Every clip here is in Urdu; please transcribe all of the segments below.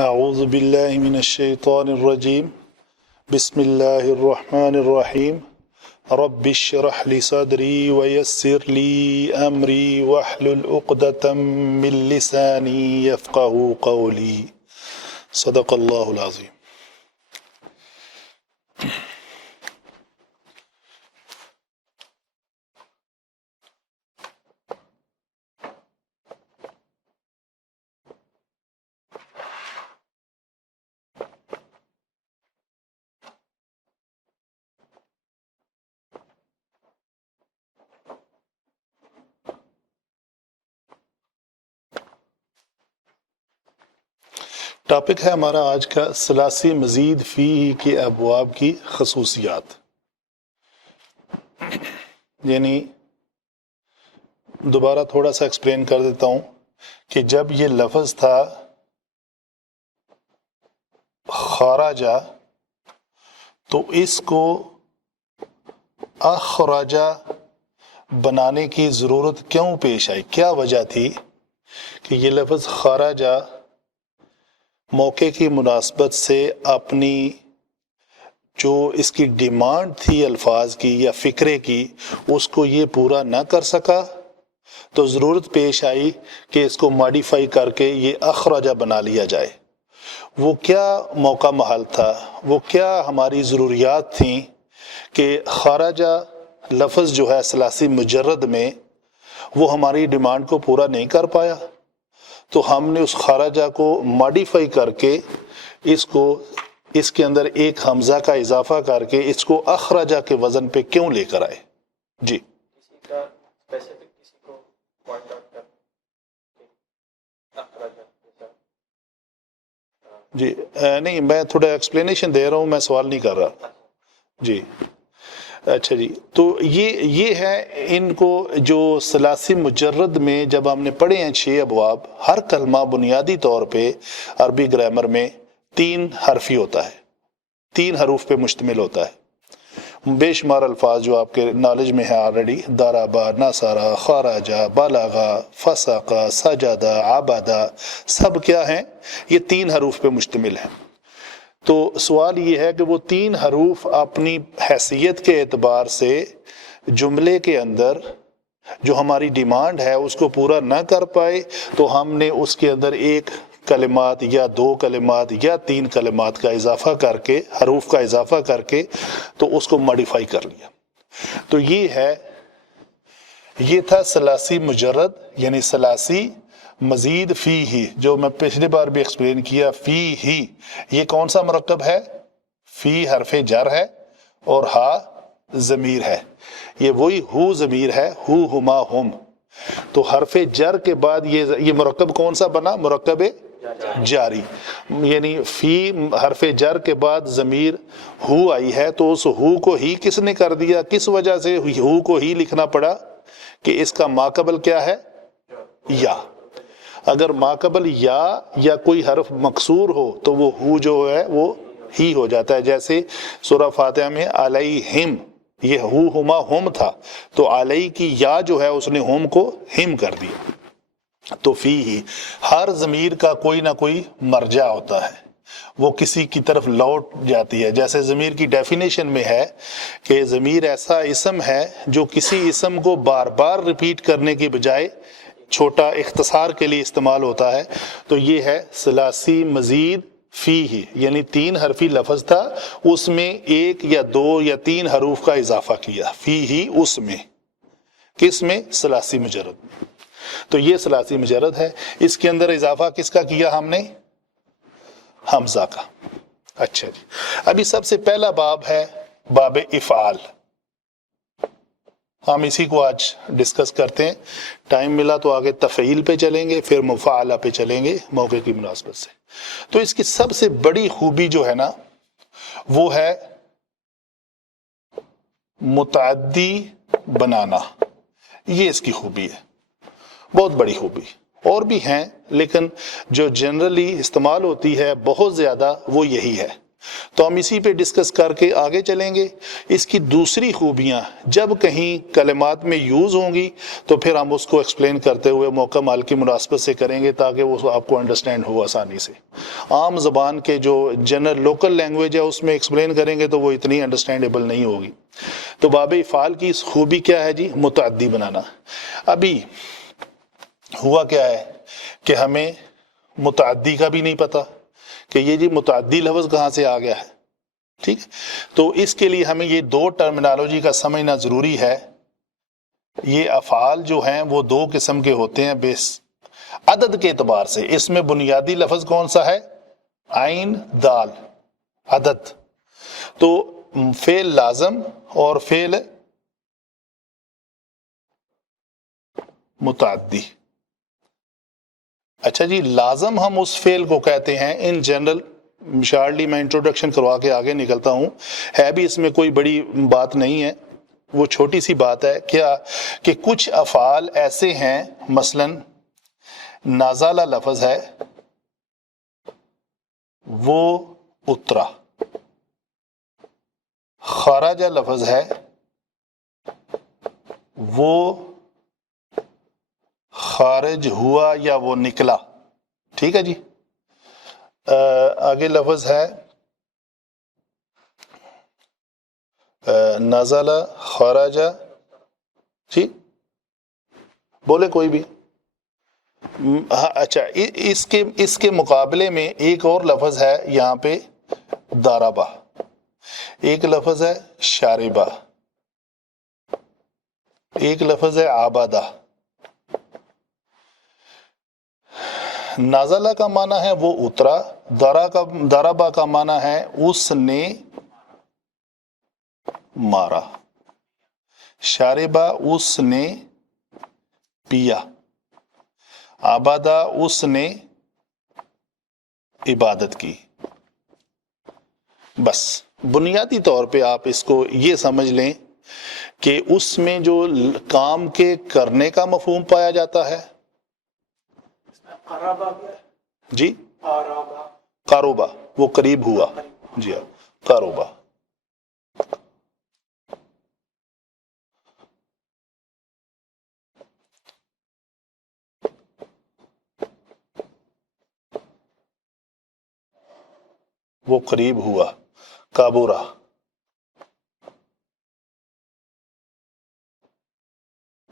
اعوذ باللہ من الشیطان الرجیم بسم اللہ الرحمن الرحیم رب اشرح لی صدری ویسر لی امری واحلل عقدۃ من لسانی یفقہوا قولی صدق اللہ العظیم۔ ٹاپک ہے ہمارا آج کا ثلاثی مزید فی کے ابواب کی خصوصیات، یعنی دوبارہ تھوڑا سا ایکسپلین کر دیتا ہوں کہ جب یہ لفظ تھا خارجہ تو اس کو اخرجہ بنانے کی ضرورت کیوں پیش آئی، کیا وجہ تھی کہ یہ لفظ خارجہ موقع کی مناسبت سے اپنی جو اس کی ڈیمانڈ تھی الفاظ کی یا فکرے کی اس کو یہ پورا نہ کر سکا، تو ضرورت پیش آئی کہ اس کو ماڈیفائی کر کے یہ اخرجہ بنا لیا جائے۔ وہ کیا موقع محل تھا، وہ کیا ہماری ضروریات تھیں کہ خارجہ لفظ جو ہے ثلاثی مجرد میں وہ ہماری ڈیمانڈ کو پورا نہیں کر پایا، تو ہم نے اس خارجہ کو ماڈیفائی کر کے اس کے اندر ایک حمزہ کا اضافہ کر کے اس کو اخرجہ کے وزن پہ کیوں لے کر آئے؟ جی جی نہیں، میں تھوڑا ایکسپلینیشن دے رہا ہوں، میں سوال نہیں کر رہا۔ جی اچھا جی، تو یہ ہے ان کو جو ثلاثی مجرد میں جب ہم نے پڑھے ہیں 6 ابواب، ہر کلمہ بنیادی طور پہ عربی گرامر میں 3 حرفی ہوتا ہے، 3 حروف پہ مشتمل ہوتا ہے۔ بے شمار الفاظ جو آپ کے نالج میں ہے آلریڈی، ضربا، نصرا، خرجا، بلغا، فسقا، سجدہ، عبدا، سب کیا ہیں؟ یہ 3 حروف پہ مشتمل ہیں۔ تو سوال یہ ہے کہ وہ 3 حروف اپنی حیثیت کے اعتبار سے جملے کے اندر جو ہماری ڈیمانڈ ہے اس کو پورا نہ کر پائے، تو ہم نے اس کے اندر ایک کلمات یا 2 کلمات یا 3 کلمات کا اضافہ کر کے، حروف کا اضافہ کر کے تو اس کو ماڈیفائی کر لیا۔ تو یہ تھا ثلاثی مجرد، یعنی ثلاثی مزید فی ہی، جو میں پچھلی بار بھی ایکسپلین کیا۔ فی ہی یہ کون سا مرکب ہے؟ فی حرف جر ہے اور ہا ضمیر ہے، یہ وہی ہو ضمیر ہے، ہو، ہما، ہم۔ تو حرف جر کے بعد یہ مرکب کون سا بنا؟ مرکب جاری، یعنی فی حرف جر کے بعد ضمیر ہو آئی ہے، تو اس ہو کو ہی کس نے کر دیا؟ کس وجہ سے ہو کو ہی لکھنا پڑا؟ کہ اس کا ماقبل کیا ہے؟ یا۔ اگر ماقبل یا کوئی حرف مکسور ہو تو وہ ہو جو ہے وہ ہی ہو جاتا ہے، جیسے سورہ فاتحہ میں علیہم، یہ ہو، ہما، ہم تھا، تو علیہ کی یا جو ہے اس نے ہم کو ہم کر دیا۔ تو فی ہی ہر ضمیر کا کوئی نہ کوئی مرجع ہوتا ہے، وہ کسی کی طرف لوٹ جاتی ہے۔ جیسے ضمیر کی ڈیفینیشن میں ہے کہ ضمیر ایسا اسم ہے جو کسی اسم کو بار بار ریپیٹ کرنے کی بجائے چھوٹا اختصار کے لیے استعمال ہوتا ہے۔ تو یہ ہے ثلاثی مزید فی ہی، یعنی 3 حرفی لفظ تھا، اس میں 1 یا 2 یا 3 حروف کا اضافہ کیا، فی ہی، اس میں، کس میں؟ ثلاثی مجرد میں۔ تو یہ ثلاثی مجرد ہے، اس کے اندر اضافہ کس کا کیا ہم نے؟ حمزہ کا۔ اچھا جی، ابھی سب سے پہلا باب ہے باب افعال، ہم اسی کو آج ڈسکس کرتے ہیں۔ ٹائم ملا تو آگے تفعیل پہ چلیں گے، پھر مفعلہ پہ چلیں گے موقع کی مناسبت سے۔ تو اس کی سب سے بڑی خوبی جو ہے نا وہ ہے متعدی بنانا، یہ اس کی خوبی ہے، بہت بڑی خوبی۔ اور بھی ہیں لیکن جو جنرلی استعمال ہوتی ہے بہت زیادہ وہ یہی ہے تو ہم اسی پہ ڈسکس کر کے آگے چلیں گے. اس کی دوسری خوبیاں جب کہیں کلمات میں یوز ہوں گی تو پھر ہم اس کو ایکسپلین کرتے ہوئے موقع مال کی مناسبت سے کریں گے تاکہ وہ آپ کو انڈرسٹینڈ ہو آسانی سے. عام زبان کے جو جنرل لوکل لینگویج ہے اس میں ایکسپلین کریں گے تو وہ اتنی انڈرسٹینڈیبل نہیں ہوگی. تو باب افعال کی خوبی کیا ہے جی؟ متعدی بنانا. ابھی ہوا کیا ہے کہ ہمیں متعدی کا بھی نہیں پتا کہ یہ جی متعدی لفظ کہاں سے آ گیا ہے. ٹھیک، تو اس کے لیے ہمیں یہ دو ٹرمینالوجی کا سمجھنا ضروری ہے. یہ افعال جو ہیں وہ دو قسم کے ہوتے ہیں بیس عدد کے اعتبار سے. اس میں بنیادی لفظ کون سا ہے؟ عین دال، عدد. تو فعل لازم اور فعل متعدی. اچھا جی، لازم ہم اس فعل کو کہتے ہیں ان جنرل. شارٹلی میں انٹروڈکشن کروا کے آگے نکلتا ہوں. ہے بھی اس میں کوئی بڑی بات نہیں ہے، وہ چھوٹی سی بات ہے. کیا کہ کچھ افعال ایسے ہیں، مثلا نازلہ لفظ ہے وہ اترا، خرج لفظ ہے وہ خارج ہوا یا وہ نکلا. ٹھیک ہے جی. آگے لفظ ہے نزل، خرج. جی بولے کوئی بھی. اچھا، اس کے مقابلے میں ایک اور لفظ ہے یہاں پہ داربا، ایک لفظ ہے شاربہ، ایک لفظ ہے آبادہ. نازلہ کا معنی ہے وہ اترا، داربا کا معنی ہے اس نے مارا، شاربہ اس نے پیا، آبادہ اس نے عبادت کی. بس بنیادی طور پہ آپ اس کو یہ سمجھ لیں کہ اس میں جو کام کے کرنے کا مفہوم پایا جاتا ہے. جی قاروبہ، وہ قریب ہوا. جی ہاں، قاروبہ. وہ قریب ہوا، کابورا.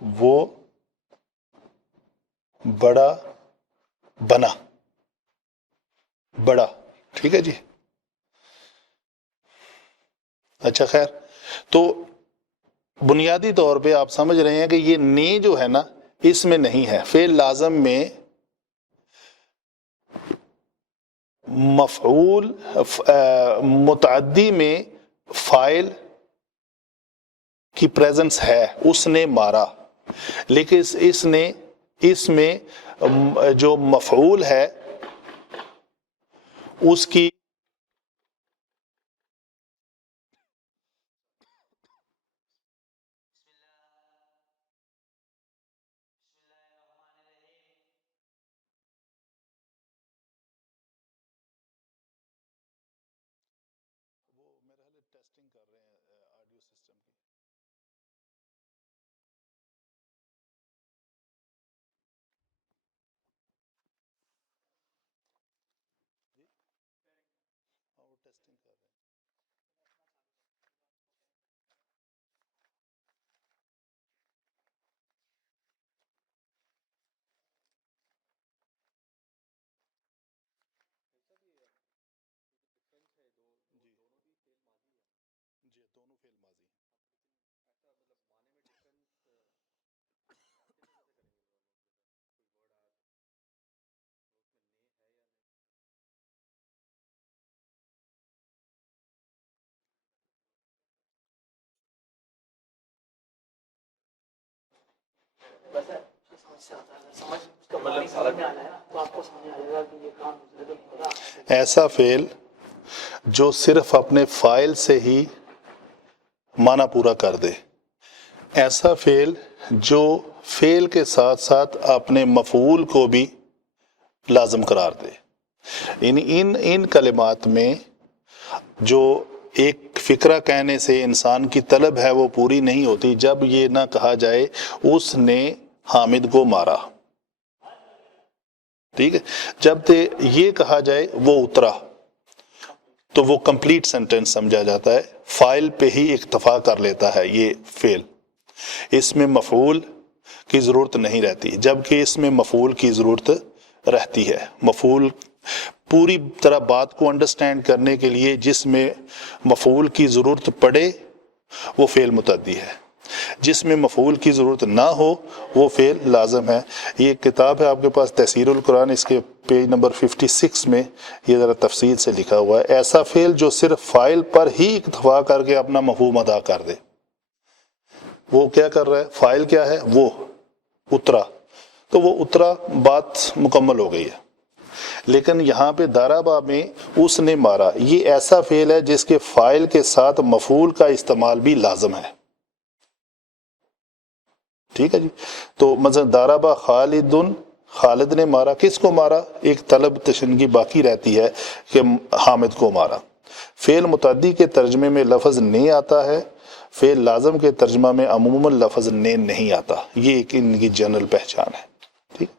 وہ بڑا بنا، بڑا. ٹھیک ہے جی. اچھا خیر، تو بنیادی طور پہ آپ سمجھ رہے ہیں کہ یہ نے جو ہے نا اس میں نہیں ہے. فعل لازم میں مفعول، متعدی میں فاعل کی پریزنس ہے، اس نے مارا. لیکن اس میں جو مفعول ہے اس کی ٹیسٹنگ کر رہے ہیں آڈیو سسٹم کی. وہ ٹیسٹنگ کر رہے ہیں. جی دونوں فعل ماضی. ایسا فعل جو صرف اپنے فاعل سے ہی معنی پورا کر دے، ایسا فعل جو فعل کے ساتھ ساتھ اپنے مفعول کو بھی لازم قرار دے. ان کلمات میں جو ایک فکرہ کہنے سے انسان کی طلب ہے وہ پوری نہیں ہوتی جب یہ نہ کہا جائے اس نے حامد کو مارا، ٹھیک ہے، جب یہ کہا جائے وہ اترا تو وہ کمپلیٹ سینٹنس سمجھا جاتا ہے، فائل پہ ہی اکتفا کر لیتا ہے یہ فعل، اس میں مفعول کی ضرورت نہیں رہتی، جبکہ اس میں مفعول کی ضرورت رہتی ہے۔ مفعول پوری طرح بات کو انڈرسٹینڈ کرنے کے لیے جس میں مفعول کی ضرورت پڑے وہ فعل متعدی ہے، جس میں مفعول کی ضرورت نہ ہو وہ فعل لازم ہے۔ یہ کتاب ہے آپ کے پاس تفسیر القرآن، اس کے پیج نمبر 56 میں یہ ذرا تفصیل سے لکھا ہوا ہے، ایسا فعل جو صرف فاعل پر ہی اکتفا کر کے اپنا مفہوم ادا کر دے۔ وہ کیا کر رہا ہے؟ فاعل کیا ہے؟ وہ اترا، تو وہ اترا بات مکمل ہو گئی ہے۔ لیکن یہاں پہ ضربہ میں اس نے مارا، یہ ایسا فعل ہے جس کے فاعل کے ساتھ مفعول کا استعمال بھی لازم ہے، ٹھیک ہے جی۔ تو مثلا ضربہ خالد، خالد نے مارا، کس کو مارا؟ ایک طلب تشنگی باقی رہتی ہے کہ حامد کو مارا۔ فعل متعدی کے ترجمے میں لفظ نے آتا ہے، فعل لازم کے ترجمہ میں عموماً لفظ نے نہیں آتا، یہ ایک ان کی جنرل پہچان ہے، ٹھیک۔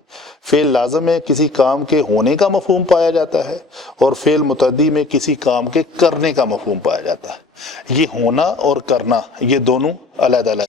فعل لازم میں کسی کام کے ہونے کا مفہوم پایا جاتا ہے اور فعل متعدی میں کسی کام کے کرنے کا مفہوم پایا جاتا ہے۔ یہ ہونا اور کرنا یہ دونوں علیحدہ علیحدہ۔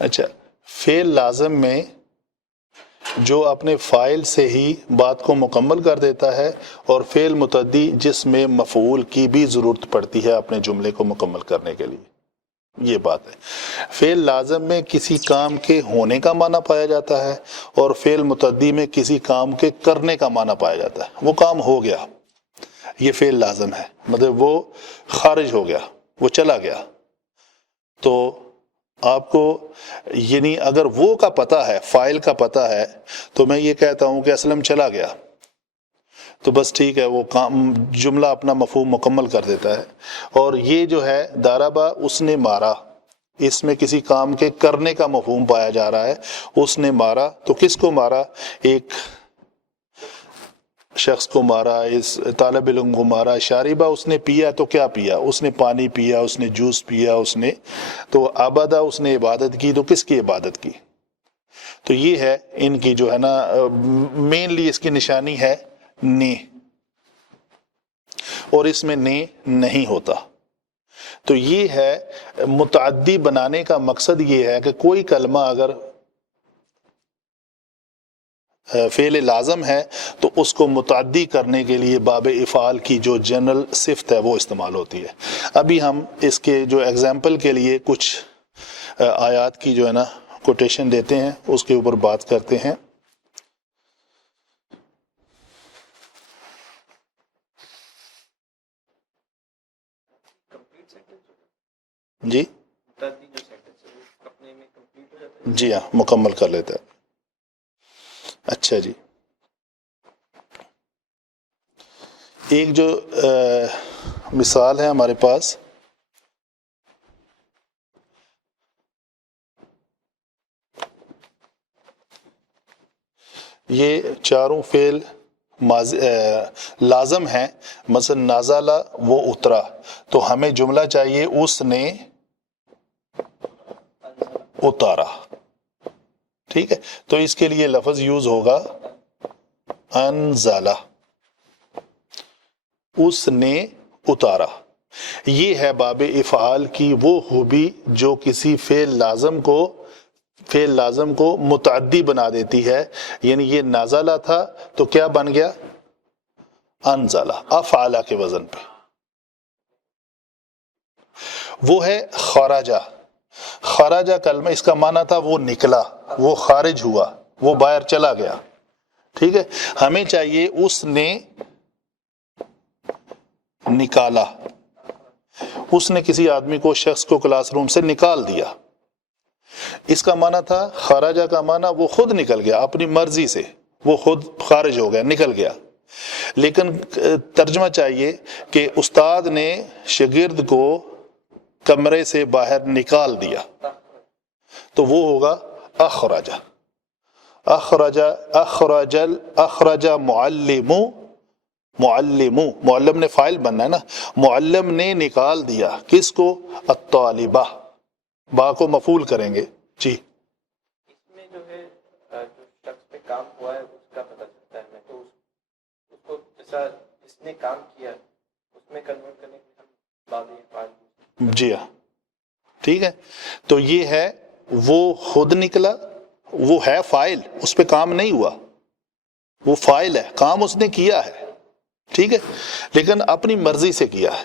اچھا، فعل لازم میں جو اپنے فاعل سے ہی بات کو مکمل کر دیتا ہے، اور فعل متعدی جس میں مفعول کی بھی ضرورت پڑتی ہے اپنے جملے کو مکمل کرنے کے لیے، یہ بات ہے۔ فعل لازم میں کسی کام کے ہونے کا معنی پایا جاتا ہے اور فعل متعدی میں کسی کام کے کرنے کا معنی پایا جاتا ہے۔ وہ کام ہو گیا، یہ فعل لازم ہے، مطلب وہ خارج ہو گیا، وہ چلا گیا۔ تو آپ کو یعنی اگر وہ کا پتہ ہے، فاعل کا پتہ ہے، تو میں یہ کہتا ہوں کہ اسلم چلا گیا، تو بس ٹھیک ہے، وہ کام جملہ اپنا مفہوم مکمل کر دیتا ہے۔ اور یہ جو ہے ضربہ اس نے مارا، اس میں کسی کام کے کرنے کا مفہوم پایا جا رہا ہے، اس نے مارا، تو کس کو مارا؟ ایک شخص کو مارا، اس طالب علم کو مارا۔ شاربہ اس نے پیا، تو کیا پیا؟ اس نے پانی پیا، اس نے جوس پیا، اس نے تو عبادہ اس نے عبادت کی، تو کس کی عبادت کی؟ تو یہ ہے ان کی جو ہے نا مینلی اس کی نشانی ہے نے، اور اس میں نے نہیں ہوتا۔ تو یہ ہے متعدی بنانے کا مقصد، یہ ہے کہ کوئی کلمہ اگر فعل لازم ہے تو اس کو متعدی کرنے کے لیے باب افعال کی جو جنرل صفت ہے وہ استعمال ہوتی ہے۔ ابھی ہم اس کے جو ایگزامپل کے لیے کچھ آیات کی جو ہے نا کوٹیشن دیتے ہیں، اس کے اوپر بات کرتے ہیں۔ جی جی ہاں، مکمل کر لیتا ہے۔ اچھا جی، ایک جو مثال ہے ہمارے پاس، یہ چاروں فعل لازم ہیں۔ مثلا نازلہ وہ اترا، تو ہمیں جملہ چاہیے اس نے اتارا. ٹھیک ہے, تو اس کے لیے لفظ یوز ہوگا انزلہ, اس نے اتارا. یہ ہے باب افعال کی وہ خوبی جو کسی فعل لازم کو متعدی بنا دیتی ہے. یعنی یہ نازلہ تھا تو کیا بن گیا؟ انزلہ, افعلہ کے وزن پہ. وہ ہے خرجہ. خرجہ کلمہ اس کا معنی تھا وہ نکلا, وہ خارج ہوا, وہ باہر چلا گیا. ٹھیک ہے, ہمیں چاہیے اس نے نکالا. اس نے کسی آدمی کو, شخص کو کلاس روم سے نکال دیا. اس کا معنی تھا, خرجہ کا معنی وہ خود نکل گیا اپنی مرضی سے, وہ خود خارج ہو گیا, نکل گیا. لیکن ترجمہ چاہیے کہ استاد نے شاگرد کو کمرے سے باہر نکال دیا, تو وہ ہوگا اخرجہ. اخرج معلم نے فاعل بننا ہے نا, معلم نے نکال دیا کس کو؟ الطالبہ. با کو مفعول کریں گے. جی, اس میں جو ہے جو شخص پہ کام ہوا ہے اس کا پتہ چلتا ہے. میں تو اس کو جیسا جس نے کام کیا اس میں کنورٹ کرنے کے ہم بعد فاعل. جی ہاں, ٹھیک ہے. تو یہ ہے وہ خود نکلا, وہ ہے فاعل, اس پہ کام نہیں ہوا, وہ فاعل ہے, کام اس نے کیا ہے. ٹھیک ہے, لیکن اپنی مرضی سے کیا ہے.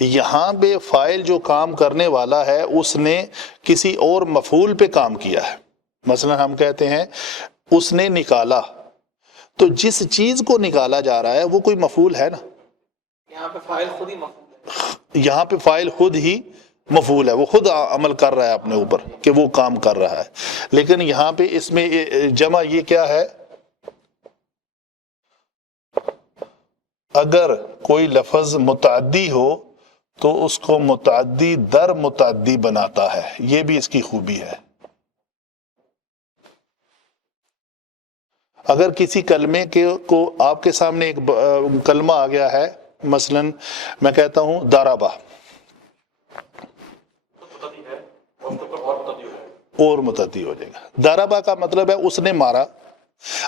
یہاں پہ فاعل جو کام کرنے والا ہے اس نے کسی اور مفعول پہ کام کیا ہے. مثلا ہم کہتے ہیں اس نے نکالا, تو جس چیز کو نکالا جا رہا ہے وہ کوئی مفعول ہے نا. یہاں پہ فاعل خود ہی مفعول ہے. یہاں پہ فاعل خود ہی مفعول ہے, وہ خود عمل کر رہا ہے اپنے اوپر کہ وہ کام کر رہا ہے. لیکن یہاں پہ اس میں جمع یہ کیا ہے؟ اگر کوئی لفظ متعدی ہو تو اس کو متعدی در متعدی بناتا ہے. یہ بھی اس کی خوبی ہے. اگر کسی کلمے کو آپ کے سامنے ایک کلمہ آ گیا ہے, مثلا میں کہتا ہوں دارابا, اور متعدی ہو جائے گا. دارابا کا مطلب ہے اس نے مارا.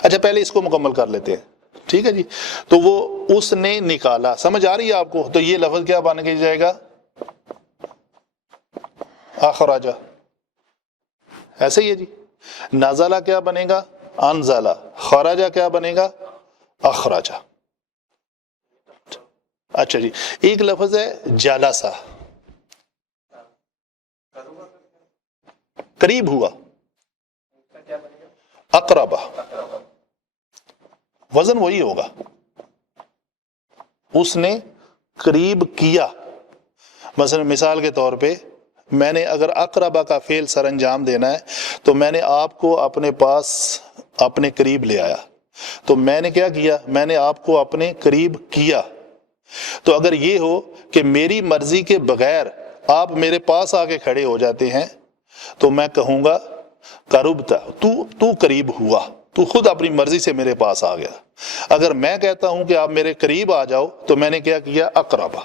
اچھا پہلے اس کو مکمل کر لیتے ہیں. ٹھیک ہے جی, تو وہ اس نے نکالا, سمجھ آ رہی ہے آپ کو؟ تو یہ لفظ کیا بن کے جائے گا؟ اخرجہ. ایسے ہی ہے جی. نازلہ کیا بنے گا؟ انزلہ. خرجہ کیا بنے گا؟ اخرجہ. اچھا جی, ایک لفظ ہے جالسہ, قریب ہوا. اقربہ, وزن وہی ہوگا, اس نے قریب کیا. مثلا مثال کے طور پہ میں نے اگر اقربہ کا فعل سر انجام دینا ہے تو میں نے آپ کو اپنے پاس اپنے قریب لے آیا, تو میں نے کیا کیا؟ میں نے آپ کو اپنے قریب کیا. تو اگر یہ ہو کہ میری مرضی کے بغیر آپ میرے پاس آ کے کھڑے ہو جاتے ہیں تو میں کہوں گا قربتا, تو قریب ہوا, تو خود اپنی مرضی سے میرے پاس آ گیا. اگر میں کہتا ہوں کہ آپ میرے قریب آ جاؤ تو میں نے کیا کیا؟ اقربا.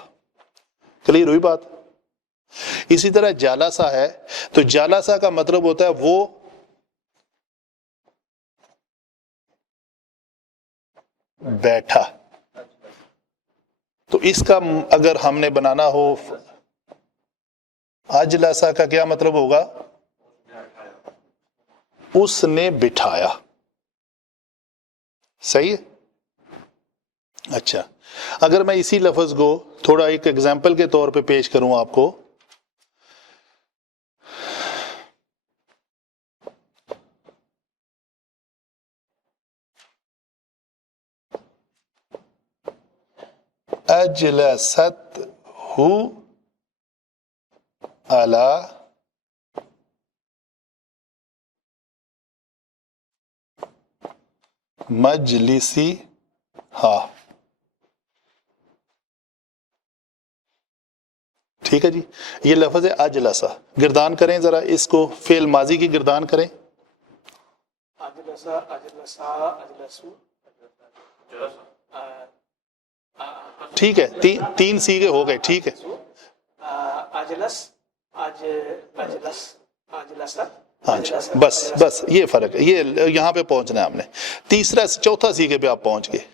کلیئر ہوئی بات؟ اسی طرح جالسا ہے, تو جالسا کا مطلب ہوتا ہے وہ بیٹھا. تو اس کا اگر ہم نے بنانا ہو, اجلسا کا کیا مطلب ہوگا؟ اس نے بٹھایا. صحیح ہے. اچھا, اگر میں اسی لفظ کو تھوڑا ایک ایگزامپل کے طور پہ پیش کروں آپ کو, اجلست ہو علی مجلسی ہاں. ٹھیک ہے جی, یہ لفظ ہے اجلسا. گردان کریں ذرا اس کو, فعل ماضی کی گردان کریں. اجلسا, اجلسا, اجلسو, ٹھیک ہے, تین سیغے ہو گئے. ٹھیک ہے, اجلس, اجلس, ہاں جی، بس یہ فرق ہے، یہ یہاں پہ پہنچنا ہے ہم نے. تیسرا چوتھا سیغے پہ آپ پہنچ گئے.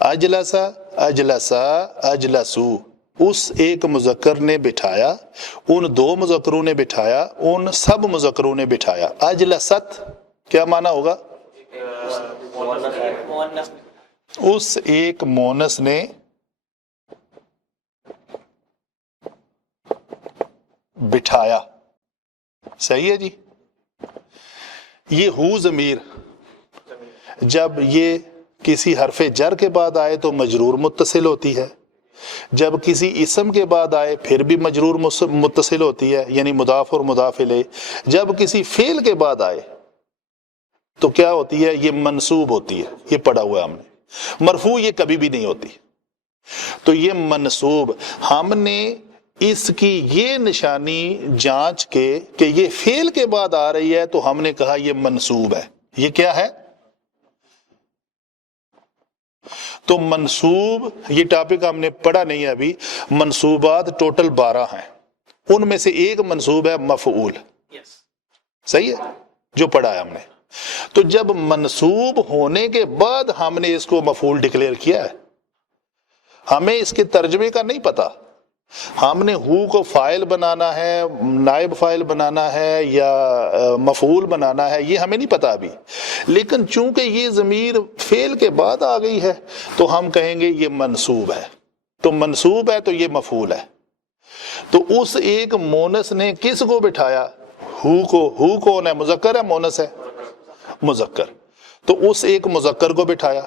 اجلسا اجلسا اجلسو، اس ایک مذکر نے بٹھایا، ان دو مذکروں نے بٹھایا، ان سب مذکروں نے بٹھایا. اجلست کیا معنی ہوگا؟ اس ایک مونس نے بٹھایا. صحیح ہے جی. یہ ہو ضمیر جب یہ کسی حرف جر کے بعد آئے تو مجرور متصل ہوتی ہے، جب کسی اسم کے بعد آئے پھر بھی مجرور متصل ہوتی ہے، یعنی مضاف اور مضاف الیہ. جب کسی فعل کے بعد آئے تو کیا ہوتی ہے؟ یہ منصوب ہوتی ہے. یہ پڑھا ہوا ہے ہم نے. مرفوع یہ کبھی بھی نہیں ہوتی. تو یہ منصوب، ہم نے اس کی یہ نشانی جانچ کے کہ یہ فعل کے بعد آ رہی ہے تو ہم نے کہا یہ منصوب ہے. یہ کیا ہے؟ تو منصوب، یہ ٹاپک ہم نے پڑھا نہیں ہے ابھی. منصوبات ٹوٹل 12 ہیں، ان میں سے ایک منصوب ہے مفعول. صحیح ہے جو پڑھا ہے ہم نے. تو جب منصوب ہونے کے بعد ہم نے اس کو مفعول ڈکلیئر کیا ہے، ہمیں اس کے ترجمے کا نہیں پتا. ہم نے ہو کو فاعل بنانا ہے، نائب فاعل بنانا ہے یا مفعول بنانا ہے، یہ ہمیں نہیں پتا ابھی. لیکن چونکہ یہ ضمیر فعل کے بعد آ گئی ہے تو ہم کہیں گے یہ منصوب ہے. تو منصوب ہے تو یہ مفعول ہے. تو اس ایک مونس نے کس کو بٹھایا؟ ہو کو. ہو کون ہے؟ مذکر ہے مونس ہے؟ مذکر. تو اس ایک مذکر کو بٹھایا.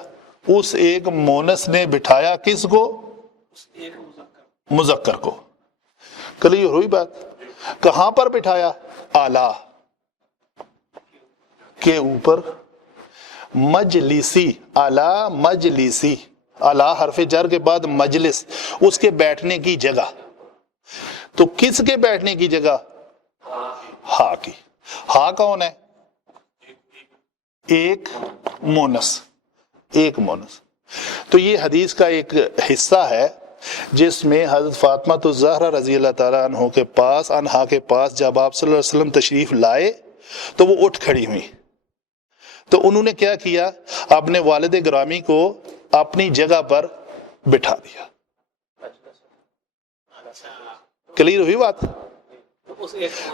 اس ایک مونس نے بٹھایا کس کو؟ مذکر کو. کلیئر ہوئی بات؟ کہاں پر بٹھایا؟ اعلی کے اوپر. مجلسی، اعلی مجلسی. اعلی حرف جر کے بعد مجلس، اس کے بیٹھنے کی جگہ. تو کس کے بیٹھنے کی جگہ؟ ہا کی. ہا کون ہے؟ ایک مونس. ایک مونس. تو یہ حدیث کا ایک حصہ ہے جس میں حضرت فاطمہ الزہرا رضی اللہ تعالیٰ عنہ کے پاس، عنہا کے پاس جب آپ صلی اللہ علیہ وسلم تشریف لائے تو وہ اٹھ کھڑی ہوئی. تو انہوں نے کیا کیا؟ اپنے والد گرامی کو اپنی جگہ پر بٹھا دیا. کلیئر ہوئی بات؟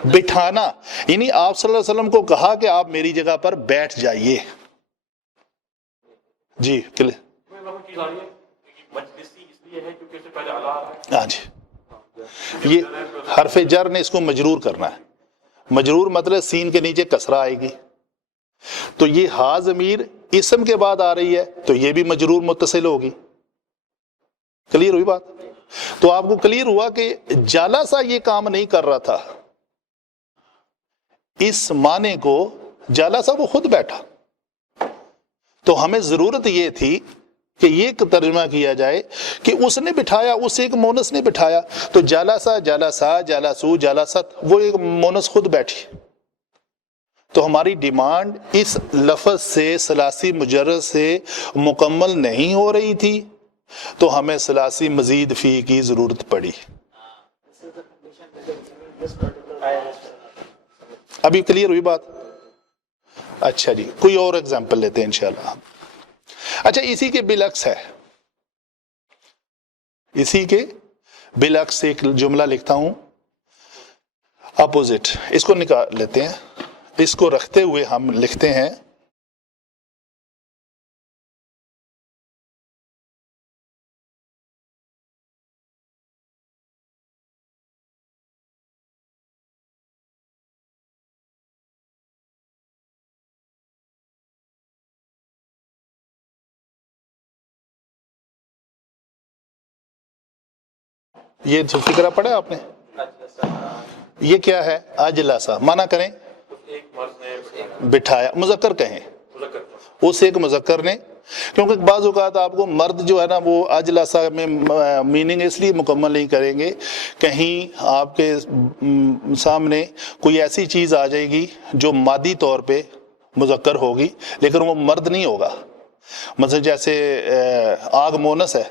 بٹھانا یعنی آپ صلی اللہ علیہ وسلم کو کہا کہ آپ میری جگہ پر بیٹھ جائیے. جی ہاں جی. یہ حرف جر نے اس کو مجرور کرنا ہے. مجرور مطلب سین کے نیچے کسرہ آئے گی. تو یہ ہا ضمیر اسم کے بعد آ رہی ہے تو یہ بھی مجرور متصل ہوگی. کلیئر ہوئی بات؟ تو آپ کو کلیئر ہوا کہ جالسا یہ کام نہیں کر رہا تھا. اس معنی کو جالسا وہ خود بیٹھا. تو ہمیں ضرورت یہ تھی کہ یہ ترجمہ کیا جائے کہ اس نے بٹھایا، اس ایک مونس نے بٹھایا. تو جالسا، جالسا، جالسو، جالست، وہ ایک مونس خود بیٹھی. تو ہماری ڈیمانڈ اس لفظ سے، ثلاثی مجرد سے مکمل نہیں ہو رہی تھی تو ہمیں ثلاثی مزید فی کی ضرورت پڑی. ابھی کلیئر ہوئی بات؟ اچھا جی، کوئی اور ایگزامپل لیتے ہیں انشاءاللہ. اچھا، اسی کے بالعکس ہے. اسی کے بالعکس ایک جملہ لکھتا ہوں، اپوزٹ. اس کو نکال لیتے ہیں. اس کو رکھتے ہوئے ہم لکھتے ہیں یہ فکرہ پڑھا آپ نے؟ یہ کیا ہے؟ اجلسا. مانا کریں بٹھایا. مذکر کہیں، اس ایک مذکر نے. کیونکہ بعض اوقات آپ کو مرد جو ہے نا وہ اجلسا میں میننگ اس لیے مکمل نہیں کریں گے، کہیں آپ کے سامنے کوئی ایسی چیز آ جائے گی جو مادی طور پہ مذکر ہوگی لیکن وہ مرد نہیں ہوگا. مثلا جیسے آگ مونس ہے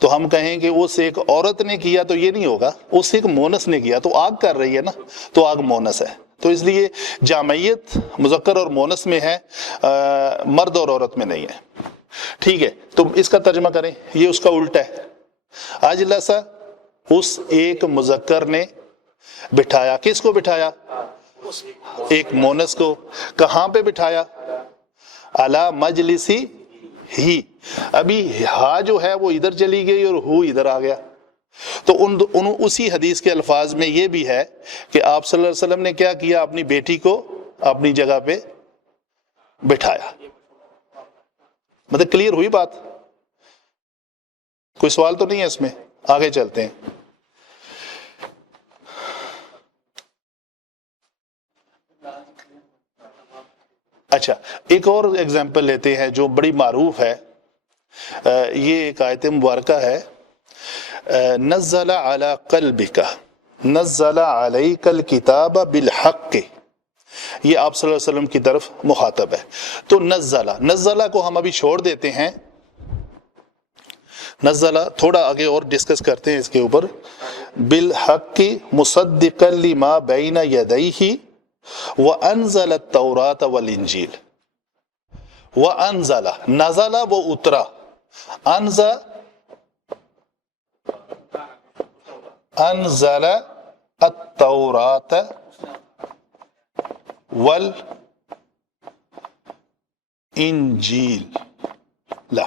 تو ہم کہیں کہ اس ایک عورت نے کیا تو یہ نہیں ہوگا، اس ایک مونس نے کیا، تو آگ کر رہی ہے نا، تو آگ مونس ہے. تو اس لیے جامعیت مذکر اور مونس میں ہے، مرد اور عورت میں نہیں ہے. ٹھیک ہے، تو اس کا ترجمہ کریں، یہ اس کا الٹا ہے. اجلسا اس ایک مذکر نے بٹھایا، کس کو بٹھایا؟ ایک مونس کو. کہاں پہ بٹھایا؟ علی مجلسی ہی. ابھی ہا جو ہے وہ ادھر چلی گئی اور ہو ادھر آ گیا. تو ان اسی حدیث کے الفاظ میں یہ بھی ہے کہ آپ صلی اللہ علیہ وسلم نے کیا کیا؟ اپنی بیٹی کو اپنی جگہ پہ بٹھایا. مطلب کلیئر ہوئی بات؟ کوئی سوال تو نہیں ہے اس میں؟ آگے چلتے ہیں. اچھا، ایک اور ایگزامپل لیتے ہیں جو بڑی معروف ہے. یہ ایک آیت مبارکہ ہے، نزل علی قلبک نزل علیک الکتاب بالحق. یہ آپ صلی اللہ علیہ وسلم کی طرف مخاطب ہے. تو نزلہ کو ہم ابھی چھوڑ دیتے ہیں. نزلہ تھوڑا آگے اور ڈسکس کرتے ہیں اس کے اوپر. بالحق مصدقا لما بین یدیہ وانزل التوراۃ والانجیل. وانزل، نزل وہ اترا، انزل التوراۃ والانجیل. لا،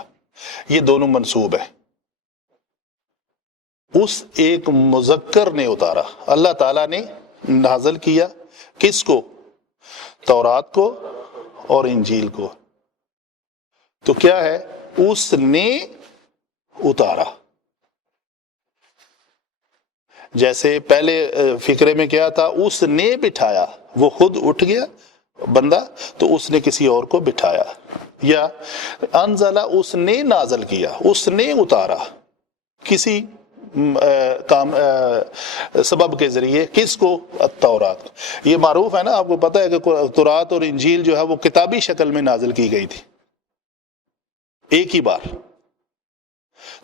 یہ دونوں منصوب ہے. اس ایک مذکر نے اتارا، اللہ تعالیٰ نے نازل کیا. کس کو؟ تورات کو اور انجیل کو. تو کیا ہے؟ اس نے اتارا. جیسے پہلے فقرے میں کیا تھا؟ اس نے بٹھایا، وہ خود اٹھ گیا بندہ تو اس نے کسی اور کو بٹھایا. یا انزلہ، اس نے نازل کیا، اس نے اتارا کسی کام سبب کے ذریعے. کس کو؟ التورات. یہ معروف ہے نا، آپ کو پتہ ہے کہ تورات اور انجیل جو ہے وہ کتابی شکل میں نازل کی گئی تھی ایک ہی بار.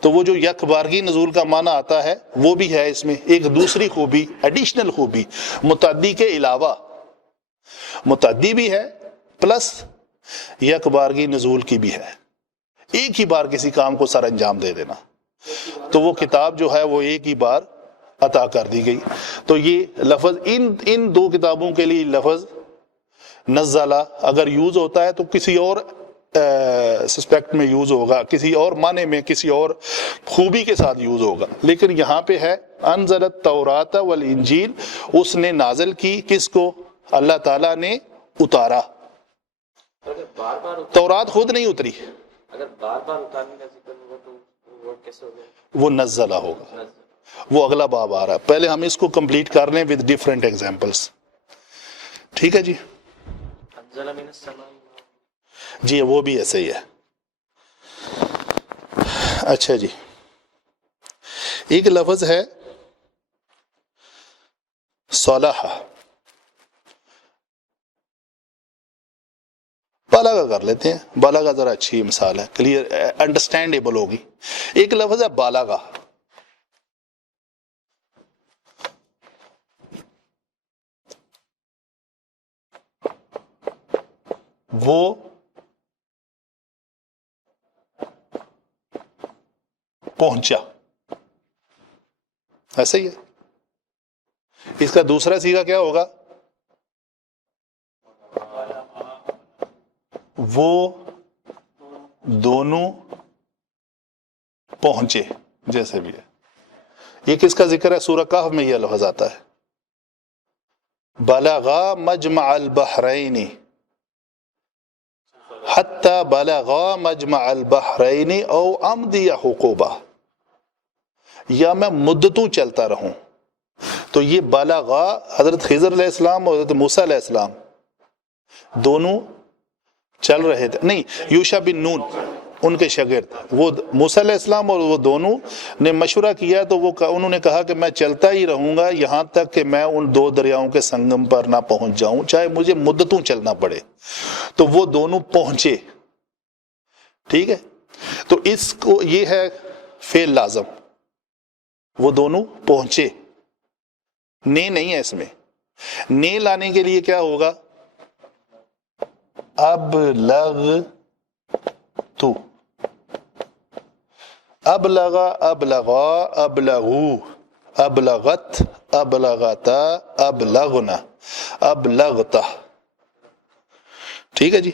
تو وہ جو یک بارگی نزول کا معنی آتا ہے وہ بھی ہے اس میں. ایک دوسری خوبی، ایڈیشنل خوبی، متعدی کے علاوہ متعدی بھی ہے پلس یک بارگی نزول کی بھی ہے. ایک ہی بار کسی کام کو سر انجام دے دینا. تو وہ کتاب جو ہے وہ ایک ہی بار عطا کر دی گئی. تو یہ لفظ ان دو کتابوں کے لیے لفظ نزلہ اگر یوز ہوتا ہے تو کسی اور سسپیکٹ میں یوز ہوگا، کسی اور معنی میں، کسی اور خوبی کے ساتھ یوز ہوگا. لیکن یہاں پہ ہے انزل التوراۃ والانجیل. اس نے نازل کی، کس کو؟ اللہ تعالیٰ نے اتارا. تورات خود نہیں اتری. اگر بار بار اتارنے کا ذکر ہوگا تو وہ کیسے ہوگا؟ وہ نزلہ ہوگا. وہ اگلا باب آ رہا ہے. پہلے ہم اس کو کمپلیٹ کر لیں ود ڈفرینٹ ایگزامپلس. ٹھیک ہے جی؟ انزل من السماء. جی وہ بھی ایسے ہی ہے. اچھا جی، ایک لفظ ہے صلح. بالاغہ کر لیتے ہیں، بالاغہ ذرا اچھی مثال ہے، کلیئر انڈرسٹینڈیبل ہوگی. ایک لفظ ہے بالاغہ. وہ پہنچا، ایسے ہی ہے. اس کا دوسرا صیغہ کیا ہوگا؟ وہ دونوں پہنچے، جیسے بھی ہے. یہ کس کا ذکر ہے؟ سورہ کہف میں یہ لفظ آتا ہے، بلغا مجمع البحرین حتی بلغا مجمع البحرین او امضی حقوبہ. یا میں مدتوں چلتا رہوں. تو یہ بلغا حضرت خضر علیہ السلام اور حضرت موسیٰ علیہ السلام دونوں چل رہے تھے. نہیں، یوشع بن نون ان کے شاگرد، وہ موسیٰ علیہ السلام اور وہ دونوں نے مشورہ کیا تو انہوں نے کہا کہ میں چلتا ہی رہوں گا یہاں تک کہ میں ان دو دریاؤں کے سنگم پر نہ پہنچ جاؤں، چاہے مجھے مدتوں چلنا پڑے. تو وہ دونوں پہنچے. ٹھیک ہے، تو اس کو یہ ہے فعل لازم، وہ دونوں پہنچے، نے نہیں ہے اس میں. نے لانے کے لیے کیا ہوگا؟ ابلغ تو، ابلغا، ابلغا، ابلغو، ابلغت، ابلغتا، ابلغنا، ابلغتا. ٹھیک ہے جی.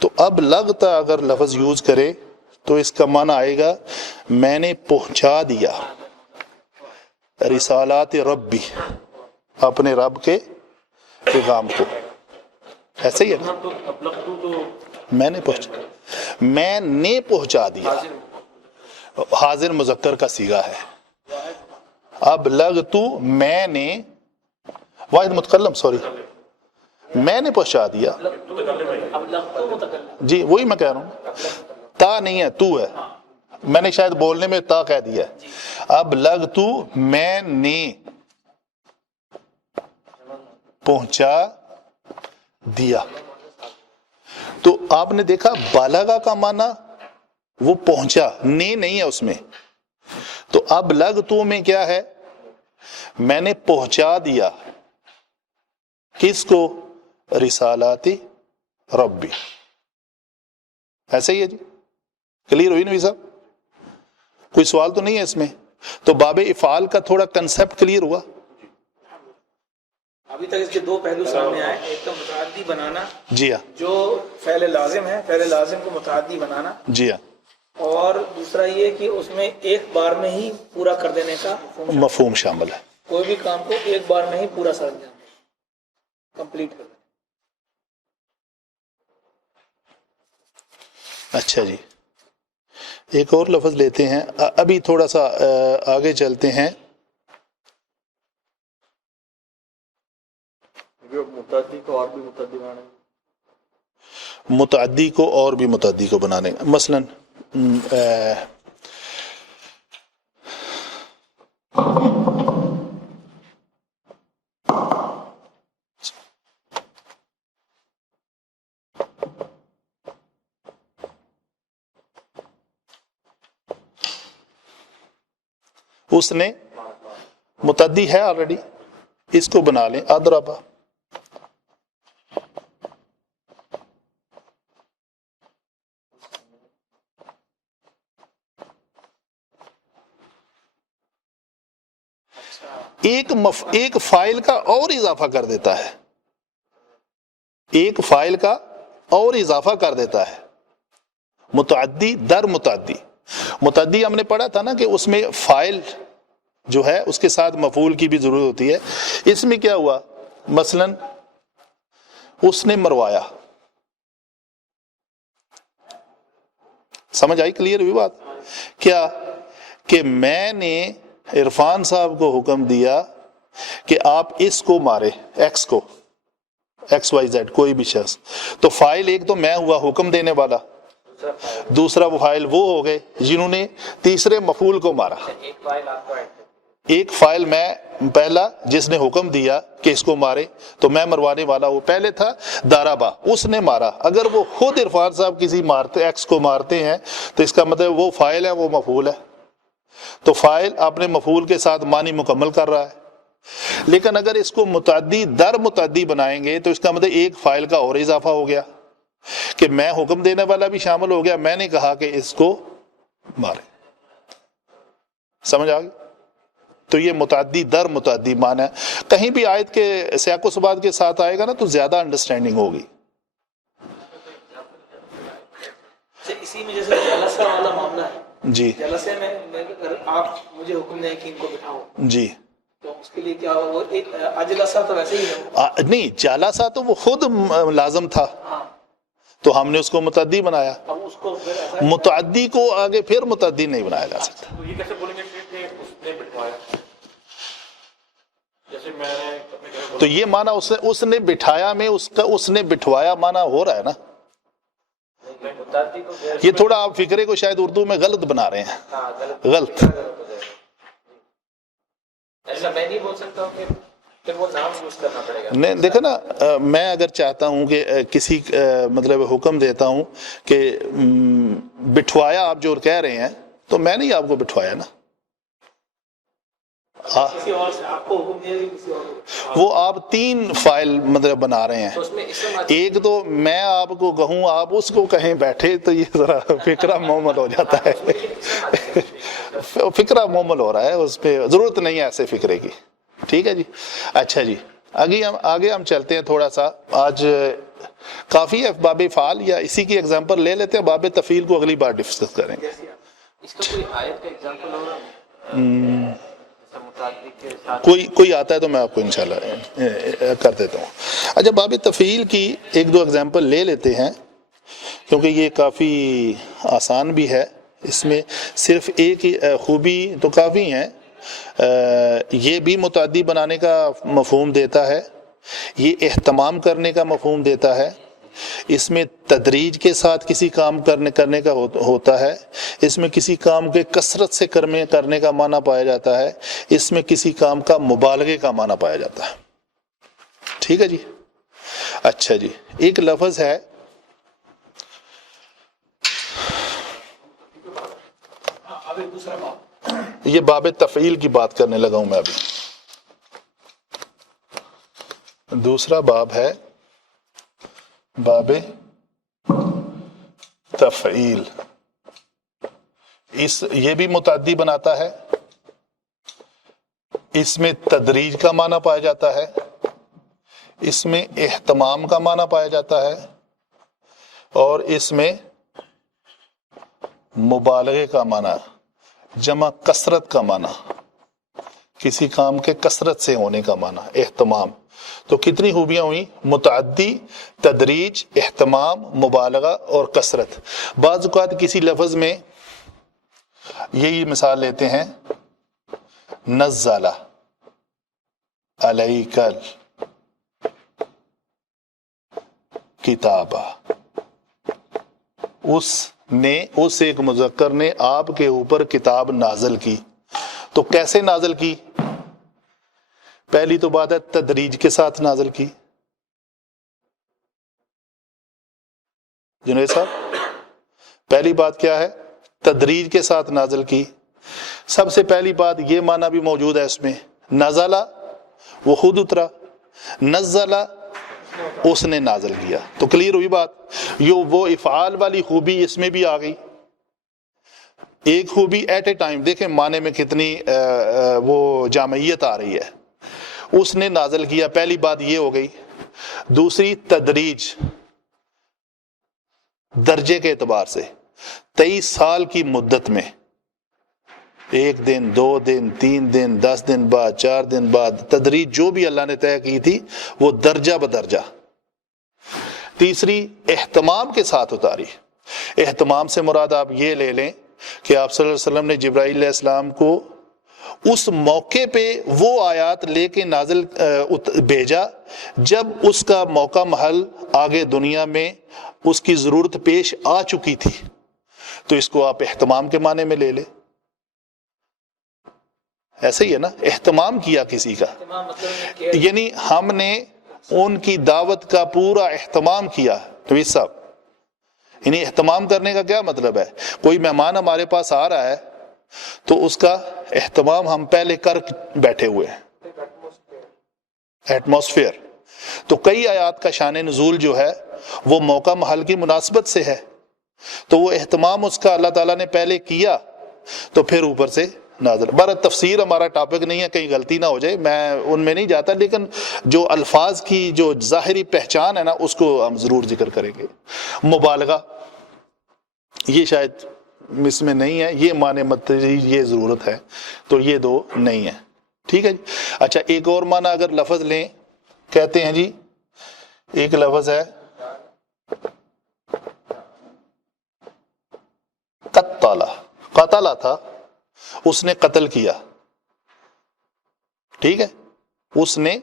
تو ابلغتا اگر لفظ یوز کرے تو اس کا معنی آئے گا میں نے پہنچا دیا رسالات ربی، اپنے رب کے پیغام کو. ایسے ہی ہے نا، میں نے پہنچا دیا. حاضر مذکر کا صیغہ ہے. ابلغت، میں نے، واحد متکلم، سوری، میں نے پہنچا دیا. جی وہی میں کہہ رہا ہوں، تا نہیں ہے، تو ہے. میں نے شاید بولنے میں تا کہہ دیا ہے. ابلغت، میں نے پہنچا دیا. تو آپ نے دیکھا بالغا کا معنی وہ پہنچا، نے نہیں ہے اس میں. تو ابلغت میں کیا ہے؟ میں نے پہنچا دیا. کس کو؟ رسالات ربی. ایسے ہی ہے جی. کلیئر ہوئی نبی صاحب؟ کوئی سوال تو نہیں ہے اس میں؟ تو باب افعال کا تھوڑا کنسپٹ کلیئر ہوا. ابھی تک اس کے دو پہلو سامنے آئے. ایک تو متعدی بنانا، جی ہاں، جو فعل لازم ہے، فعل لازم کو متعدی بنانا. جی ہاں. اور دوسرا یہ کہ اس میں ایک بار میں ہی پورا کر دینے کا مفہوم شامل ہے. کوئی بھی کام کو ایک بار میں ہی پورا سر انجام کمپلیٹ کر دینا. اچھا جی، ایک اور لفظ لیتے ہیں. ابھی تھوڑا سا آگے چلتے ہیں. متعدی کو اور بھی متعدی بنانے، متعدی کو اور بھی متعدی کو بنانے، مثلا اس نے متعدی ہے آلریڈی، اس کو بنا لیں اضربا. ایک فائل کا اور اضافہ کر دیتا ہے، ایک فائل کا اور اضافہ کر دیتا ہے. متعدی در متعدی. متعدی ہم نے پڑھا تھا نا کہ اس میں فائل جو ہے اس کے ساتھ مفعول کی بھی ضرورت ہوتی ہے. اس میں کیا ہوا؟ مثلا اس نے مروایا. سمجھ آئی؟ کلیئر ہوئی بات؟ کیا کہ میں نے عرفان صاحب کو حکم دیا کہ آپ اس کو مارے، ایکس کو، ایکس وائی زیڈ کوئی بھی شخص. تو فائل ایک تو میں ہوا حکم دینے والا، دوسرا وہ فائل وہ ہو گئے جنہوں نے تیسرے مفعول کو مارا. ایک فائل میں پہلا جس نے حکم دیا کہ اس کو مارے، تو میں مروانے والا. وہ پہلے تھا دارابا، اس نے مارا. اگر وہ خود عرفان صاحب کسی مارتے ایکس کو مارتے ہیں تو اس کا مطلب وہ فائل ہے، وہ مفعول ہے. تو فائل اپنے مفعول کے ساتھ معنی مکمل کر رہا ہے. لیکن اگر اس کو متعدی در متعدی بنائیں گے تو اس کا مطلب ایک فائل کا اور اضافہ ہو گیا کہ میں حکم دینے والا بھی شامل ہو گیا. میں نے کہا کہ اس کو مارے. سمجھ آ گئی؟ تو یہ متعدی در متعدی معنی ہے. کہیں بھی آیت کے سیاق و سبات کے ساتھ آئے گا نا تو زیادہ انڈرسٹینڈنگ ہوگی. اسی میں جیسے جلسہ والا معاملہ ہے، جی جلسے میں اگر آپ مجھے حکم دیں کہ ان کو بٹھاؤ، جی، تو اس کے لیے کیا ہو؟ وہ ایک اجلسہ تو ویسے ہی ہے، نہیں جالسا تو وہ خود لازم تھا، تو ہم نے اس کو متعدی بنایا. اب اس کو پھر ایسا متعدی کو آگے پھر متعدی نہیں بنایا جا سکتا. تو یہ کیسے بولیں گے کہ اس نے بٹھوایا؟ جیسے میں نے اپنے گھر تو یہ معنی اس نے بٹھایا میں اس نے بٹھوایا معنی ہو رہا ہے نا. یہ تھوڑا آپ فکرے کو شاید اردو میں غلط بنا رہے ہیں. غلط. ایسا میں نہیں بول سکتا ہوں کہ پھر وہ نام یوز کرنا پڑے گا. نہیں دیکھو نا، میں اگر چاہتا ہوں کہ کسی مطلب حکم دیتا ہوں کہ بٹھوایا آپ جو کہہ رہے ہیں تو میں نے آپ کو بٹھوایا نا. کسی اور سے آپ کو حکم دیا کہ کسی اور کو. وہ آپ 3 فائل مطلب بنا رہے تو ہیں. اس میں اسم آتی ایک تو میں آپ کو کہوں آپ اس کو کہیں بیٹھے تو یہ ذرا فکرہ مومل ہو جاتا ہے. فکرہ مومل ہو رہا ہے, اس پہ ضرورت نہیں ہے ایسے فکرے کی. ٹھیک ہے جی. اچھا جی, آگے ہم چلتے ہیں تھوڑا سا. آج کافی ہے باب فعال, یا اسی کی ایگزامپل لے لیتے ہیں, باب تفعیل کو اگلی بار ڈسکس کریں گے. اس کا کوئی آیت کا ایگزامپل ہوگا جیسا متعدی کے ساتھ؟ کوئی آتا ہے تو میں آپ کو انشاءاللہ کر دیتا ہوں. اچھا, باب تفعیل کی 1-2 ایگزامپل لے لیتے ہیں, کیونکہ یہ کافی آسان بھی ہے. اس میں صرف ایک خوبی تو کافی ہیں. یہ بھی متعدی بنانے کا مفہوم دیتا ہے, یہ اہتمام کرنے کا مفہوم دیتا ہے, اس میں تدریج کے ساتھ کسی کام کرنے کا ہوتا ہے, اس میں کسی کام کے کثرت سے کرنے کا معنی پایا جاتا ہے, اس میں کسی کام کا مبالغے کا معنی پایا جاتا ہے. ٹھیک ہے جی. اچھا جی, ایک لفظ ہے یہ باب تفعیل کی بات کرنے لگا ہوں میں ابھی. دوسرا باب ہے باب تفعیل. یہ بھی متعدی بناتا ہے, اس میں تدریج کا معنی پایا جاتا ہے, اس میں اہتمام کا معنی پایا جاتا ہے, اور اس میں مبالغے کا معنی, جمع کثرت کا معنی, کسی کام کے کثرت سے ہونے کا معنی, اہتمام. تو کتنی خوبیاں ہوئیں؟ متعدی, تدریج, اہتمام, مبالغہ اور کثرت. بعض اوقات کسی لفظ میں یہی مثال لیتے ہیں, نزل علیک الکتاب, اس ایک مذکر نے آپ کے اوپر کتاب نازل کی. تو کیسے نازل کی؟ پہلی تو بات ہے تدریج کے ساتھ نازل کی. جنید صاحب, پہلی بات کیا ہے؟ تدریج کے ساتھ نازل کی. سب سے پہلی بات یہ معنی بھی موجود ہے اس میں, نزلہ وہ خود اترا, نزلہ اس نے نازل کیا. تو کلیئر ہوئی بات. وہ افعال والی خوبی اس میں بھی آ گئی. ایک خوبی ایٹ اے ٹائم, دیکھیں معنی میں کتنی وہ جامعیت آ رہی ہے. اس نے نازل کیا, پہلی بات یہ ہو گئی. دوسری تدریج, درجے کے اعتبار سے 23 سال کی مدت میں 1 دن 2 دن 3 دن 10 دن بعد 4 دن بعد, تدریج جو بھی اللہ نے طے کی تھی وہ درجہ بدرجہ. تیسری اہتمام کے ساتھ اتاری. اہتمام سے مراد آپ یہ لے لیں کہ آپ صلی اللہ علیہ وسلم نے جبرائیل علیہ السلام کو اس موقع پہ وہ آیات لے کے نازل بھیجا جب اس کا موقع محل آگے دنیا میں اس کی ضرورت پیش آ چکی تھی. تو اس کو آپ اہتمام کے معنی میں لے لیں. ایسے ہی ہے نا, اہتمام کیا کسی کا, یعنی ہم نے ان کی دعوت کا پورا اہتمام کیا. نوید صاحب, یعنی اہتمام کرنے کا کیا مطلب ہے؟ کوئی مہمان ہمارے پاس آ رہا ہے تو اس کا اہتمام ہم پہلے کر بیٹھے ہوئے ہیں. ایٹماسفیئر. تو کئی آیات کا شان نزول جو ہے وہ موقع محل کی مناسبت سے ہے, تو وہ اہتمام اس کا اللہ تعالیٰ نے پہلے کیا تو پھر اوپر سے نازل. بارہ تفسیر ہمارا ٹاپک نہیں ہے, کہیں غلطی نہ ہو جائے, میں ان میں نہیں جاتا, لیکن جو الفاظ کی جو ظاہری پہچان ہے نا اس کو ہم ضرور ذکر کریں گے. مبالغہ یہ شاید اس میں نہیں ہے, یہ معنی مت یہ ضرورت ہے, تو یہ 2 نہیں ہے. ٹھیک ہے جی. اچھا, ایک اور معنی اگر لفظ لیں, کہتے ہیں جی ایک لفظ ہے قتل تھا, اس نے قتل کیا. ٹھیک ہے, اس نے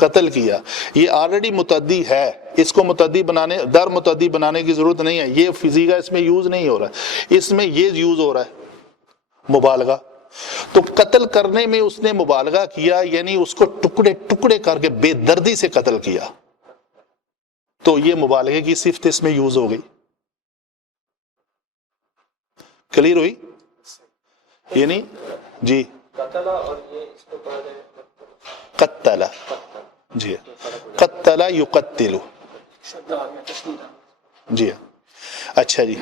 قتل کیا. یہ آلریڈی متعدی ہے, اس کو متعدی بنانے در متعدی بنانے کی ضرورت نہیں ہے. یہ فزیکا اس میں یوز نہیں ہو رہا ہے, اس میں یہ یوز ہو رہا ہے مبالغہ. تو قتل کرنے میں اس نے مبالغہ کیا, یعنی اس کو ٹکڑے ٹکڑے کر کے بے دردی سے قتل کیا. تو یہ مبالغے کی صفت اس میں یوز ہو گئی. کلیئر ہوئی؟ یعنی جی قتل اور یہ اس کو پڑھا جائے قتل، جی قتل یقتل، شدہ آ گیا، تشدید آ گیا۔ جی اچھا جی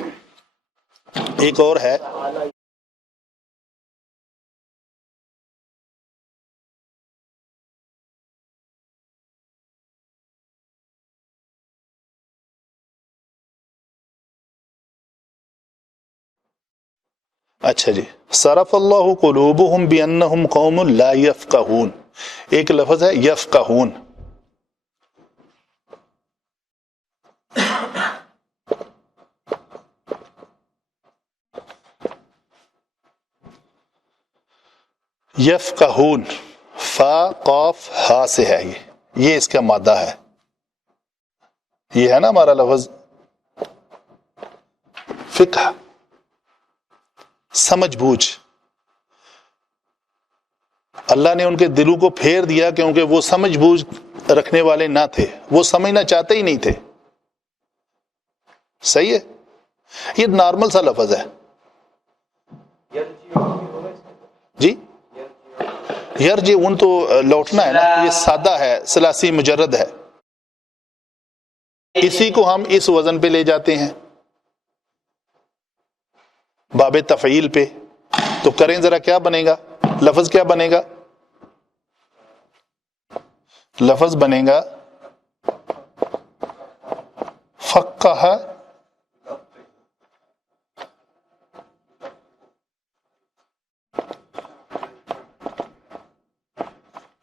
ایک اور ہے اچھا جی صرف اللہ قلوبہم بانہم قوم لا یفقہون، ایک لفظ ہے یفقہون، یفقہون فا قاف ہا سے ہے، یہ اس کا مادہ ہے، یہ ہے نا ہمارا لفظ فقہ، سمجھ بوجھ، اللہ نے ان کے دلوں کو پھیر دیا کیونکہ وہ سمجھ بوجھ رکھنے والے نہ تھے، وہ سمجھنا چاہتے ہی نہیں تھے، صحیح ہے، یہ نارمل سا لفظ ہے جی، یرجعون تو لوٹنا ہے نا، یہ سادہ ہے، ثلاثی مجرد ہے، اسی کو ہم اس وزن پہ لے جاتے ہیں باب تفعیل پہ، تو کریں ذرا کیا بنے گا، لفظ کیا بنے گا، لفظ بنے گا فقہ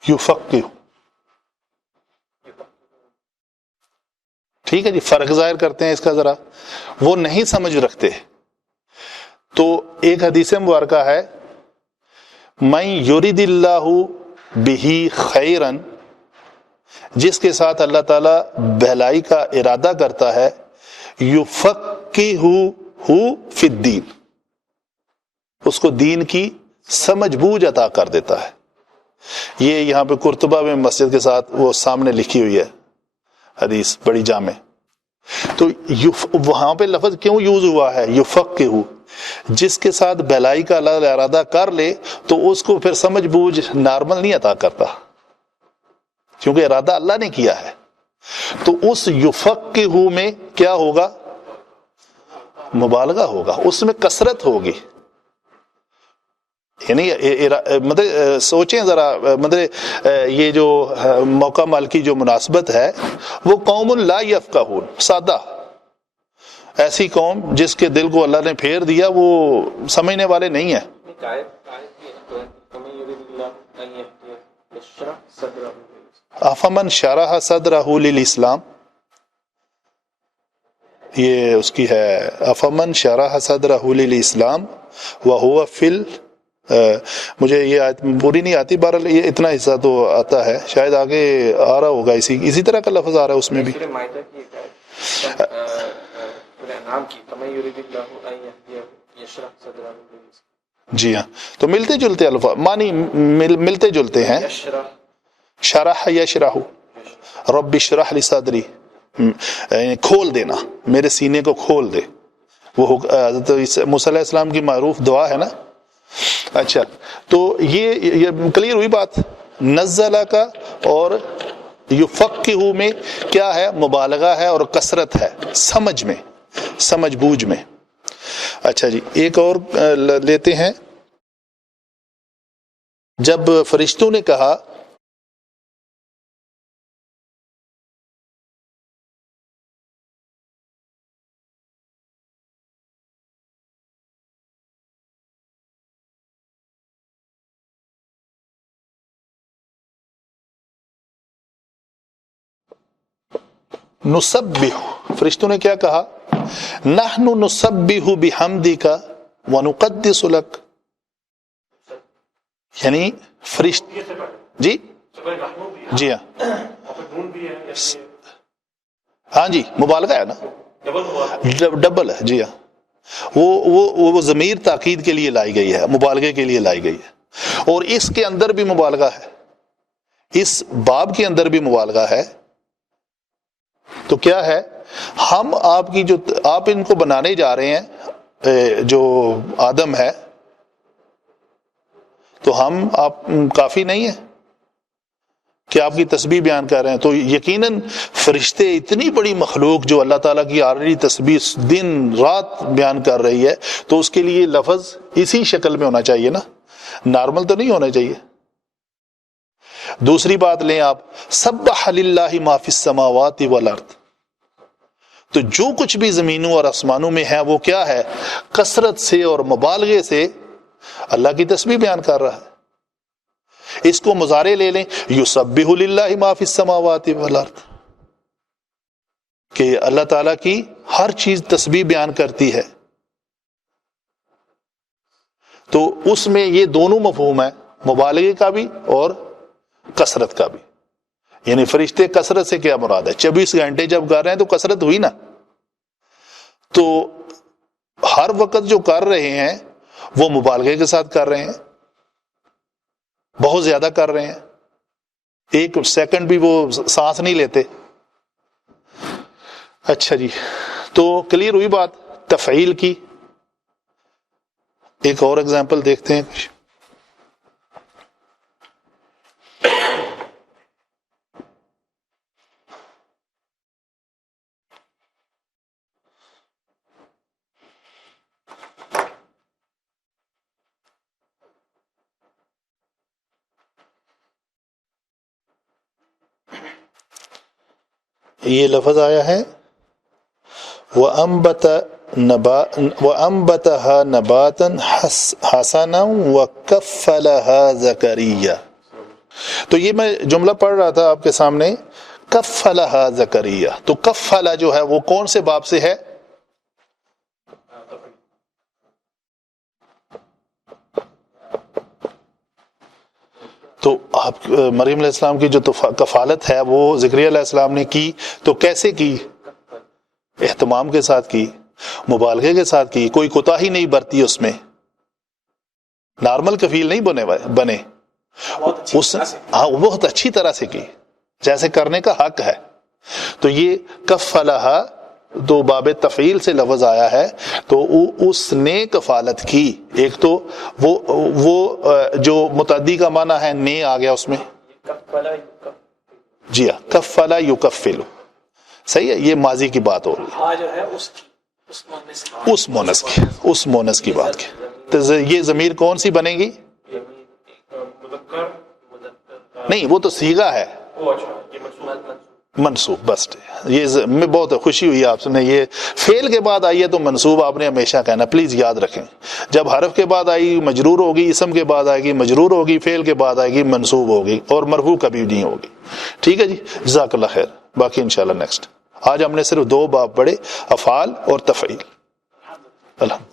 یفقہ، ٹھیک ہے جی، فرق ظاہر کرتے ہیں اس کا ذرا، وہ نہیں سمجھ رکھتے، تو ایک حدیث مبارکہ ہے من یرید اللہ بہ خیرا، جس کے ساتھ اللہ تعالی بھلائی کا ارادہ کرتا ہے، یفقہہ فی الدین، اس کو دین کی سمجھ بوجھ عطا کر دیتا ہے، یہ یہاں پہ قرطبہ میں مسجد کے ساتھ وہ سامنے لکھی ہوئی ہے حدیث بڑی جامع، تو وہاں پہ لفظ کیوں یوز ہوا ہے یفقہ، جس کے ساتھ بھلائی کا اللہ ارادہ کر لے تو اس کو پھر سمجھ بوجھ نارمل نہیں عطا کرتا، کیونکہ ارادہ اللہ نے کیا ہے، تو اس یفقہ میں کیا ہوگا، مبالغہ ہوگا، اس میں کثرت ہوگی، یعنی مطلب سوچیں ذرا، مطلب یہ جو موقع مال کی جو مناسبت ہے، وہ قوم لا یفقہون، سادہ ایسی قوم جس کے دل کو اللہ نے پھیر دیا، وہ سمجھنے والے نہیں ہیں، افمن شرح صدرہ للاسلام، یہ اس کی ہے افمن شرح صدرہ للاسلام وہو فی مجھے یہ آیت پوری نہیں آتی، بہرحال یہ اتنا حصہ تو آتا ہے، شاید آگے آ رہا ہوگا، اسی طرح کا لفظ آ رہا ہے اس میں بھی، جی ہاں، تو ملتے جلتے الفاظ معنی ملتے جلتے ہیں، شرح یشرح، رب اشرح لی صدری، کھول دینا، میرے سینے کو کھول دے، وہ حضرت موسیٰ علیہ السلام کی معروف دعا ہے نا، اچھا تو یہ کلیئر ہوئی بات، نزلہ کا اور یفقہ میں کیا ہے، مبالغہ ہے اور کثرت ہے، سمجھ میں، سمجھ بوجھ میں، اچھا جی ایک اور لیتے ہیں، جب فرشتوں نے کہا نسبح، فرشتوں نے کیا کہا، نحن نسبح بحمدک ونقدس لک، یعنی جی جی ہاں جی مبالغہ ہے نا، ڈبل ہے، جی ہاں، وہ ضمیر تاکید کے لیے لائی گئی ہے، مبالغے کے لیے لائی گئی ہے، اور اس کے اندر بھی مبالغہ ہے، اس باب کے اندر بھی مبالغہ ہے، تو کیا ہے، ہم آپ ان کو بنانے جا رہے ہیں، جو آدم ہے تو ہم آپ کافی نہیں ہیں کہ آپ کی تسبیح بیان کر رہے ہیں؟ تو یقیناً فرشتے اتنی بڑی مخلوق جو اللہ تعالیٰ کی آلریڈی تسبیح دن رات بیان کر رہی ہے، تو اس کے لیے لفظ اسی شکل میں ہونا چاہیے نا، نارمل تو نہیں ہونا چاہیے۔ دوسری بات لیں آپ، سبح للہ ما فی السماوات والارض، تو جو کچھ بھی زمینوں اور آسمانوں میں ہے وہ کیا ہے؟ کثرت سے اور مبالغے سے اللہ کی تسبیح بیان کر رہا ہے۔ اس کو مضارع لے لیں، یسبح للہ ما فی السماوات والارض، کہ اللہ تعالیٰ کی ہر چیز تسبیح بیان کرتی ہے۔ تو اس میں یہ دونوں مفہوم ہے، مبالغے کا بھی اور کثرت کا بھی۔ یعنی فرشتے کثرت سے کیا مراد ہے؟ 24 گھنٹے جب کر رہے ہیں تو کثرت ہوئی نا، تو ہر وقت جو کر رہے ہیں وہ مبالغے کے ساتھ کر رہے ہیں، بہت زیادہ کر رہے ہیں، ایک سیکنڈ بھی وہ سانس نہیں لیتے۔ اچھا جی، تو کلیئر ہوئی بات تفعیل کی۔ ایک اور ایگزامپل دیکھتے ہیں کچھ۔ یہ لفظ آیا ہے وَأَنبَتَهَا نَبَاتًا حَسَنًا وَكَفَّلَهَا زَكَرِيَّا۔ تو یہ میں جملہ پڑھ رہا تھا آپ کے سامنے، کفلها زکریا، تو کفلا جو ہے وہ کون سے باب سے ہے؟ تو آپ مریم علیہ السلام کی جو کفالت ہے وہ زکریا علیہ السلام نے کی، تو کیسے کی؟ اہتمام کے ساتھ کی، مبالغے کے ساتھ کی، کوئی کوتاہی نہیں برتی اس میں، نارمل کفیل نہیں بنے، بہت اچھی طرح سے کی، جیسے کرنے کا حق ہے۔ تو یہ کفلہا تو باب تفعیل سے لفظ آیا ہے، تو اس نے کفالت کی۔ ایک تو وہ جو متعدی کا معنی ہے نے آ گیا اس میں، جی ہاں، کفلا یکفلو، صحیح ہے، یہ ماضی کی بات ہو رہی ہے، جو ہے اس مونس کی بات کی۔ تو یہ ضمیر کون سی بنے گی؟ نہیں، وہ تو صیغہ ہے منصوب، بس یہ میں بہت خوشی ہوئی آپ سے، یہ فعل کے بعد آئی ہے تو منصوب آپ نے ہمیشہ کہنا، پلیز یاد رکھیں۔ جب حرف کے بعد آئی مجرور ہوگی، اسم کے بعد آئے گی مجرور ہوگی، فعل کے بعد آئے گی منصوب ہوگی، اور مرفوع کبھی نہیں ہوگی۔ ٹھیک ہے جی، جزاک اللہ خیر۔ باقی انشاءاللہ نیکسٹ۔ آج ہم نے صرف 2 باب پڑھے، افعال اور تفعیل۔ الحمد